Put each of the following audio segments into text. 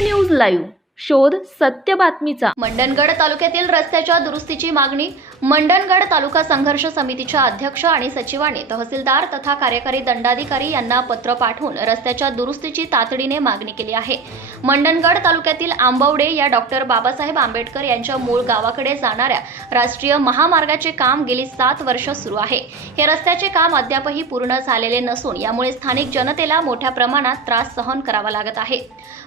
News Live. शोध सत्य बातमीचा. मंडणगड तालुक्यातील रस्त्याच्या दुरुस्तीची मागणी मंडणगड तालुका संघर्ष समितीच्या अध्यक्ष आणि सचिवांनी तहसीलदार तथा कार्यकारी दंडाधिकारी यांना पत्र पाठवून रस्त्याच्या दुरुस्तीची तातडीने मागणी केली आहे. मंडणगड तालुक्यातील आंबवडे या डॉक्टर बाबासाहेब आंबेडकर यांच्या मूळ गावाकडे जाणाऱ्या राष्ट्रीय महामार्गाचे काम गेली सात वर्ष सुरू आहे. हे रस्त्याचे काम अद्यापही पूर्ण झालेले नसून यामुळे स्थानिक जनतेला मोठ्या प्रमाणात त्रास सहन करावा लागत आहे.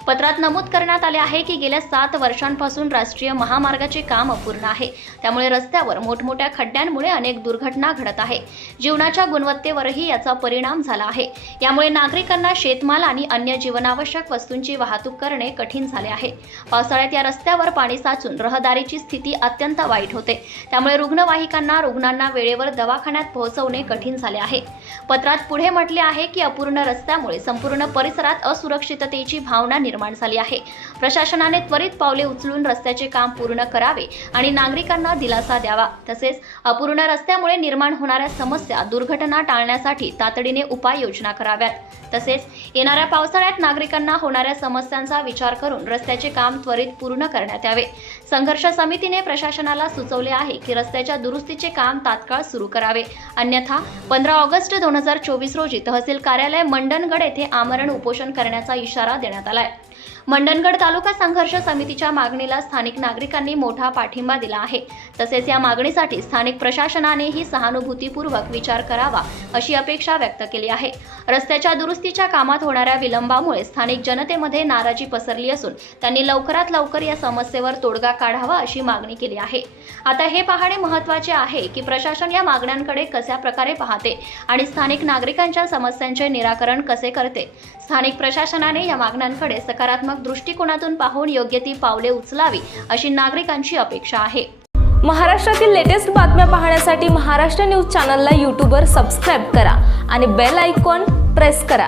पत्रात नमूद करण्यात आले आहे की गेल्या सात वर्षांपासून राष्ट्रीय महामार्गाचे काम अपूर्ण आहे. त्यामुळे रस्त्यावर मोठमोठ्या खड्ड्यांमुळे अनेक दुर्घटना घडत आहे. जीवनाच्या गुणवत्तेवरही याचा परिणाम झाला आहे. यामुळे नागरिकांना शेतमाल आणि अन्य जीवनावश्यक वस्तूंची वाहतूक करणे कठीण झाले आहे. पावसाळ्यात या रस्त्यावर पाणी साचून रहदारीची स्थिती अत्यंत वाईट होते. त्यामुळे रुग्णवाहिकांना रुग्णांना वेळेवर दवाखान्यात पोहोचवणे कठीण झाले आहे. पत्रात पुढे म्हटले आहे की अपूर्ण रस्त्यामुळे संपूर्ण परिसरात असुरक्षिततेची भावना निर्माण झाली आहे. प्रशासनाने त्वरित पावले उचलून रस्त्याचे काम पूर्ण करावे आणि नागरिकांना दिलासा द्यावा. तसेच अपूर्ण रस्त्यामुळे निर्माण होणाऱ्या समस्या दुर्घटना टाळण्यासाठी तातडीने उपाययोजना कराव्यात. तसेच येणाऱ्या पावसाळ्यात नागरिकांना होणाऱ्या समस्यांचा विचार करून रस्त्याचे काम त्वरित पूर्ण करण्यात यावे. संघर्ष समितीने प्रशासनाला सुचवले आहे की रस्त्याच्या दुरुस्तीचे काम तात्काळ सुरू करावे. अन्यथा पंधरा ऑगस्ट दोन हजार चोवीस रोजी तहसील कार्यालय मंडणगड येथे आमरण उपोषण करण्याचा इशारा देण्यात आलाय. मंडणगड तालुका संघर्ष समितीच्या मागणीला स्थानिक नागरिकांनी मोठा पाठिंबा दिला आहे. तसेच या मागणीसाठी स्थानिक प्रशासनानेही सहानुभूतीपूर्वक विचार करावा अशी अपेक्षा व्यक्त केली आहे. रस्त्याच्या दुरुस्तीच्या कामात होणाऱ्या विलंबामुळे स्थानिक जनतेमध्ये नाराजी पसरली असून त्यांनी लवकरात लवकर या समस्येवर तोडगा काढावा अशी मागणी केली आहे. आता हे पाहणे महत्त्वाचे आहे की प्रशासन या मागण्यांकडे कशा प्रकारे पाहते आणि स्थानिक नागरिकांच्या समस्यांचे निराकरण कसे करते. स्थानिक प्रशासनाने या मागण्यांकडे सकारात्मक सकारात्मक दृष्टिकोनातून पाहून योग्य ती पावले उचलावी अशी नागरिकांची अपेक्षा आहे. महाराष्ट्रातील लेटेस्ट बातम्या पाहण्यासाठी महाराष्ट्र न्यूज चॅनलला यूट्यूबवर सबस्क्राईब करा आणि बेल आयकॉन प्रेस करा.